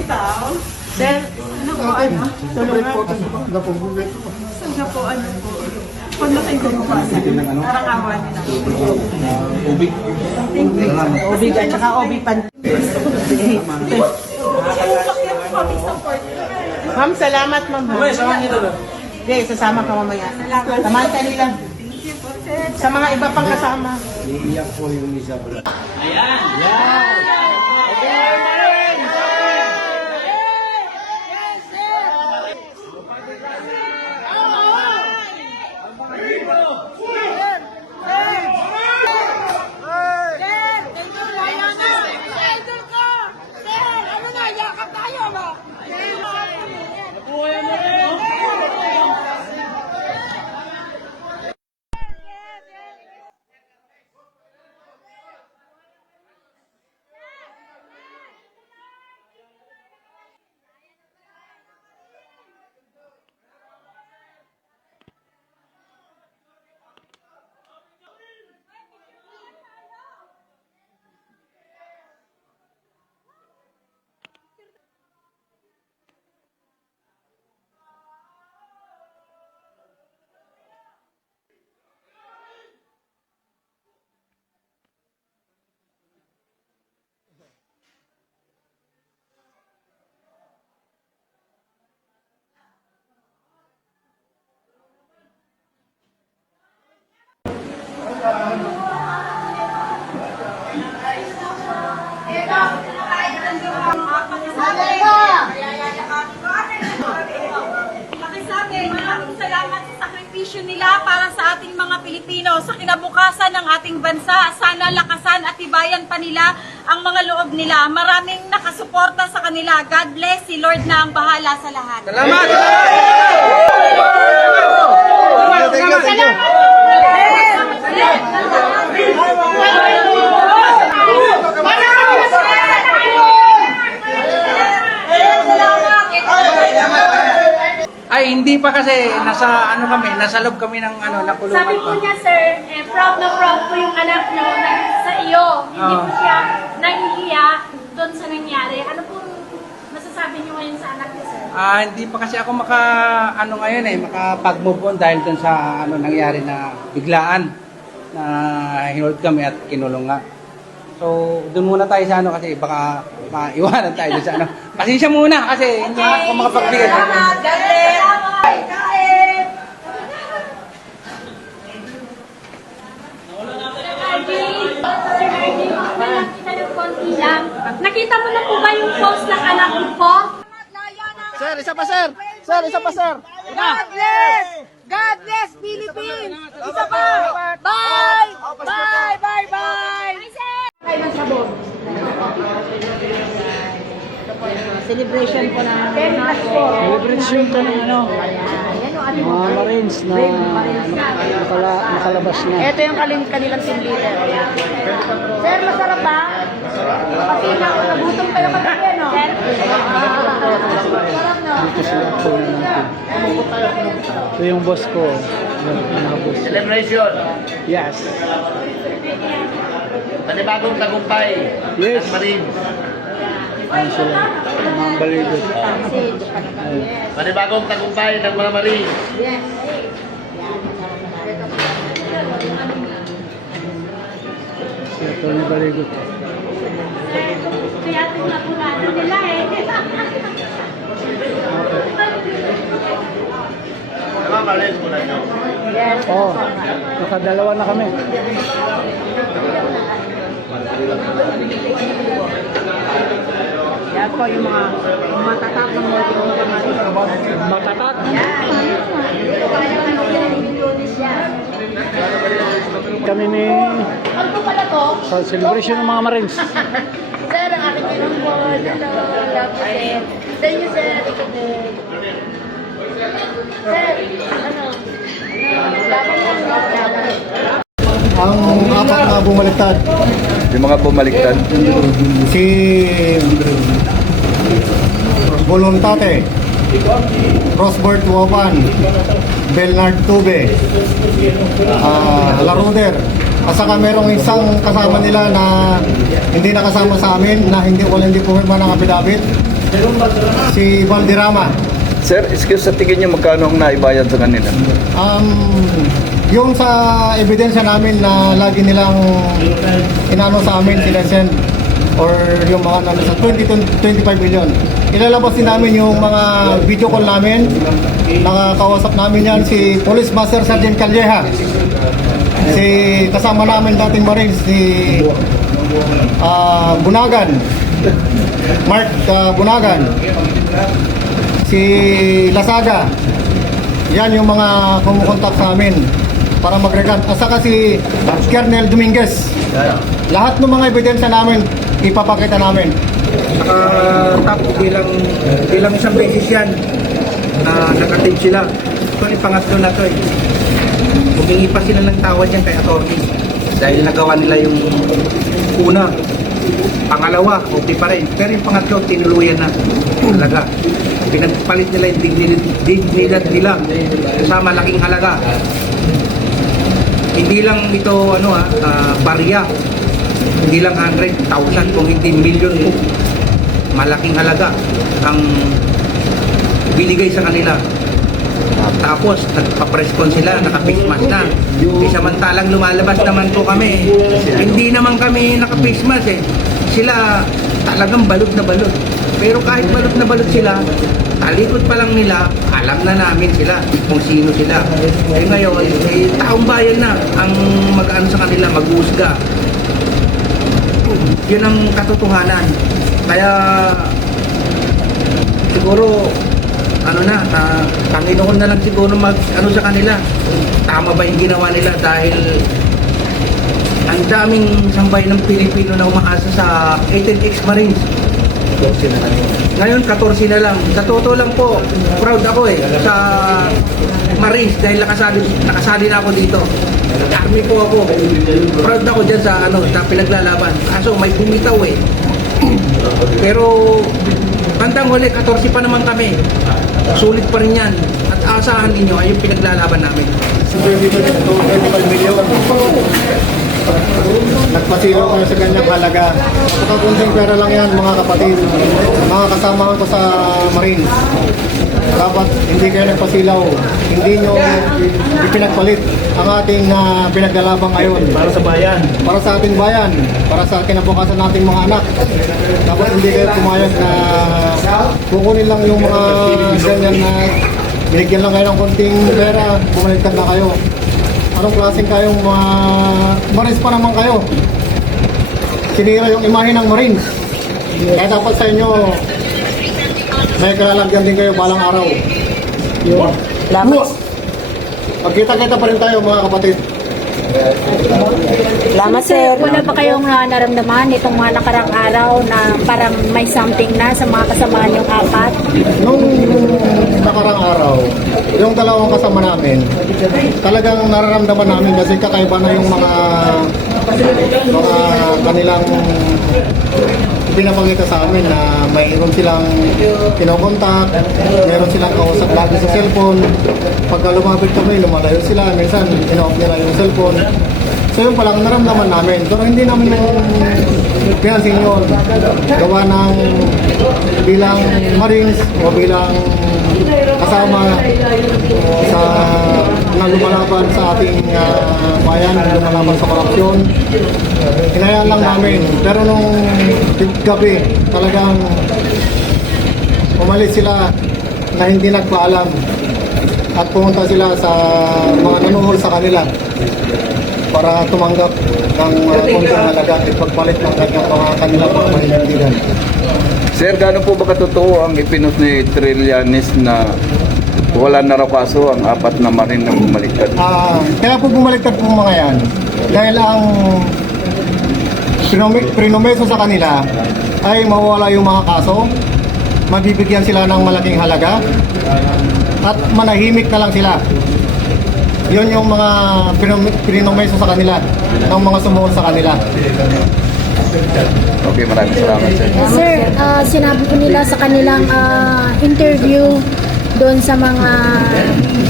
bitaw. Sir, ano po, ano? Tulungan. Saan na po, ano po? Kung na kayo gumawasan. Parang awa nila. Ubig. Ubig at saka ubig pan. Ma'am, salamat ma'am. Mamaya, samahan niyo doon. Hindi, sasama ka mamaya. Samahan ka nila. Sa mga iba pang kasama. Iiyak po yung isa. Maraming salamat sa sakripisyo nila para sa ating mga Pilipino, sa kinabukasan ng ating bansa. Sana lakasan at tibayan pa nila ang mga loob nila. Maraming nakasuporta sa kanila. God bless, si Lord na ang bahala sa lahat. Salamat! Ay, hindi pa kasi nasa ano kami, nasa loob kami ng ano, nakulungan Sabi pa. po niya, sir, proud na proud po yung anak niyo sa iyo. Hindi po siya nahihiya doon sa nangyari. Ano po masasabi niyo ngayon sa anak niyo, sir? Hindi pa kasi ako ano ngayon makapag-move on dahil dun sa ano nangyari na biglaan na hinold kami at kinulong nga. So, doon muna tayo sa ano kasi baka maiwanan tayo dun sa ano. Pasensya muna kasi hindi ako makapagbigay. God bless! Nakita mo na po ba yung post ng anak mo po? Sir, isa pa sir! Sir, isa pa sir! God bless! God bless Philippines! Isa pa! Bye! Bye! Bye! Bye! Celebration po na. Celebration ka ng ano, mga Marines na nakalabas na. Ito yung kanilang team leader. Sir, masarap ba? Kasi nagutom kayo kagabi, no? Masarap, no? Ito sila po natin. Ito yung boss ko. Celebration. Yes. Panibagong tagumpay. Yes. Ng Marines. Ano sila? Mga baligot. Panibagong tagumpay ng mga Marines. Si Tony Baligot. Kaya ito na po nila eh. Mga Marines muna nyo. Oo. Nakadalawa na kami. Yan po yung mga matatak ng mga Matatak. Kami ni Ano po pala to? sa celebration ng mga Marines. Sir, ang aking ginong po. Hello, love you, sir. Sa inyo, sir. Ito din. Sir, ano? Laban lang, laban. Ang apat na bumaliktad, Yung mga bumaliktad. si Voluntate, Rosbert Woban, Bernard Tube, Laruder. At saka merong isang kasama nila na hindi nakasama sa amin, na hindi pumirma ng affidavit. si Valderrama. Sir, excuse, sa tingin niyo magkano ang naibayad sa kanila? Yung sa ebidensya namin na lagi nilang inano sa amin, sinasend or yung mga nano sa 25 million. Ilalabas din namin yung mga video call namin. Nakakausap namin yan si Police Master Sergeant Calleja. Si kasama namin dating Marines, si Bunagan. Mark Bunagan. Si Lasaga. Yan yung mga kumukontak sa amin para mag-recant. At saka si Kernel Dominguez. Lahat ng mga ebidensya namin, ipapakita namin. Tapos bilang isang beses yan, nakatid sila. Ito yung pangatlo na to eh. Humingi pa sila ng tawad yan kay attorney. Dahil nagawa nila yung una. Pangalawa, okay pa rin. Pero yung pangatlo, tinuluyan na talaga. Pinagpalit nila yung dignidad nila sa malaking halaga. Hindi lang ito barya. Hindi lang 100,000 kung hindi million po. Malaking halaga ang binigay sa kanila. Tapos nagpa-press-con sila, naka-face mask na. Samantalang lumalabas naman po kami. Hindi naman kami naka-face mask eh. Sila talagang balot na balot. Pero kahit balot na balot sila, talikod pa lang nila, alam na namin sila kung sino sila. Eh ngayon, taong bayan na ang mag-ano sa kanila, mag-uusga. Yun ang katotohanan. Kaya siguro Panginoon na lang siguro sa kanila. Tama ba yung ginawa nila dahil ang daming sambay ng Pilipino na umaasa sa 18 ex-Marines. Ngayon 14 na lang. Sa totoo lang po, proud ako sa Marines dahil nakasali na ako dito. Army po ako. Proud ako dyan sa pinaglalaban. Kaso may bumitaw Pero bandang huli, 14 pa naman kami. Sulit pa rin yan. At asahan ninyo ay yung pinaglalaban namin. Nagpasilaw kayo sa ganyang halaga. Kunting pera lang yan mga kapatid. Mga kasama ko sa Marines. Dapat hindi kayo nagpasilaw. Hindi nyo ipinagpalit ang ating pinaglalaban ngayon. Para sa bayan. Para sa ating bayan. Para sa kinabukasan nating mga anak. Dapat hindi kayo pumayag na kukunin lang yung mga ganyan na binigyan lang kayo ng konting pera, bumaliktad na kayo. Anong klaseng kayong mga Marines pa naman kayo? Sinira yung imahe ng Marines. Kaya dapat sa inyo may kalalagyan din kayo balang araw. Salamat. Magkita-kita pa rin tayo mga kapatid. Salamat, sir. Wala ba kayong naramdaman itong mga nakarang araw na parang may something na sa mga kasama niyong apat? Nung nakarang araw, yung dalawang kasama namin, talagang nararamdaman namin kasi kakaiba na yung mga kanilang pinapakita sa amin na mayroon silang kinokontak, mayroon silang kausap lagi sa cellphone. Pagka lumapit kami, lumalayo sila, minsan ino-off nila yung cellphone. So yun palang naramdaman namin. Pero hindi namin pinansin yun. Gawa ng bilang Marines o bilang kasama sa lumalaban sa ating bayan, lumalaban sa korupsyon. Hinayaan lang namin. Pero nung gabi, talagang umalis sila na hindi nagpaalam at pumunta sila sa mga nanuhol sa kanila para tumanggap ng konting halaga at pagpalit ng kanilang mga paninindigan. Sir, gaano po ba katotoo ang ipinost ni Trillanes na wala na raw kaso ang apat na Marine na bumaliktad? Kaya po bumaliktad po mga yan dahil ang prinomeso sa kanila ay mawawala yung mga kaso, mabibigyan sila ng malaking halaga at manahimik na lang sila. Yun yung mga prinomeso sa kanila ng mga sumuot sa kanila. Okay, maraming salamat, sir. Sir, sinabi po nila sa kanilang interview doon sa mga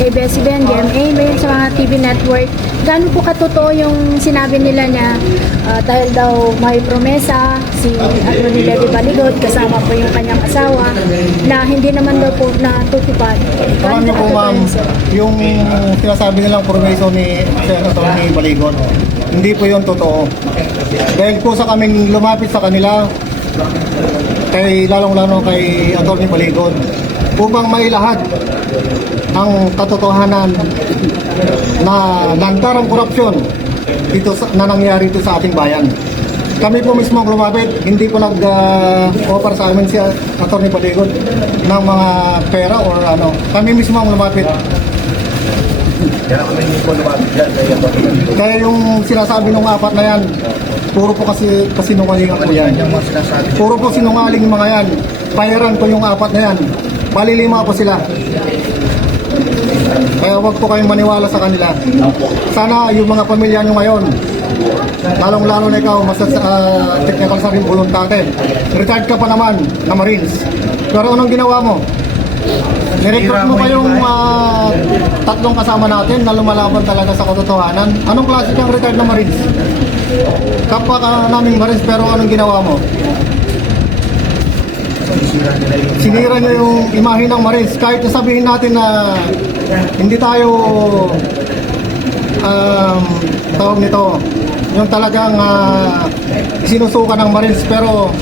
ABS-CBN, GMA, ba yun, sa mga TV network. Gaano po katotoo yung sinabi nila na dahil daw may promesa si Atty. Levi Baligod kasama po yung kanyang asawa na hindi naman daw po natutupad. Alam niyo po ma'am, yung sinasabi nilang promeso ni Senator ni Baligod, hindi po yun totoo. Dahil po sa kaming lumapit sa kanila, lalong-lalo kay Atty. Baligod, upang mailahad ang katotohanan na lantarang korupsyon dito na nangyari dito sa ating bayan. Kami po mismo ang lumapit, hindi po nag-offer sa amin si Atty. Baligod ng mga pera or ano. Kami mismo ang lumapit. Kaya yung sinasabi ng apat na yan, puro po kasi sinungaling po yan. Puro po sinungaling mga yan. Bayaran ko yung apat na yan. Palilima po sila. Kaya huwag po kayong maniwala sa kanila. Sana yung mga pamilya nyo ngayon, lalong-lalo na ikaw, technical service volunteer. Retired ka pa naman na Marines. Pero anong ginawa mo? Nirecruit mo pa yung tatlong kasama natin na lumalaban talaga sa katotohanan. Anong klase kang retired na Marines? Kapwa ka naming Marines, pero anong ginawa mo? Sinira niyo yung imahe ng Marines. Kahit sabihin natin na hindi tayo tawag nito, yung talagang sinusuka ng Marines, pero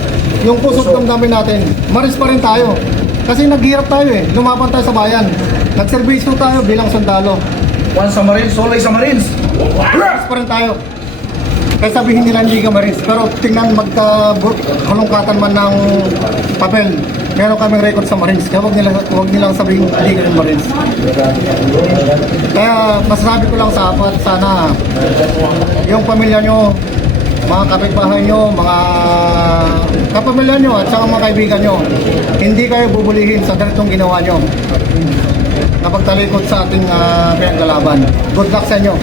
yung puso't damdamin natin, Marines pa rin tayo. Kasi naghirap tayo lumaban tayo sa bayan. Nagserbisyo tayo bilang sundalo. Once sa Marines, always sa Marines. Marines pa rin tayo. Kaya sabihin nila hindi ka Marines, pero tingnan magkahalongkatan man ng papel. Meron kaming record sa Marines, kaya huwag nilang sabihin hindi ka rin Marines. Kaya masasabi ko lang sa apat, sana yung pamilya nyo, mga kapitbahay nyo, mga kapamilya nyo at saka mga kaibigan nyo, hindi kayo bubulihin sa ganitong ginawa nyo na pagtalikod sa ating pinaglalaban. Good luck sa inyo.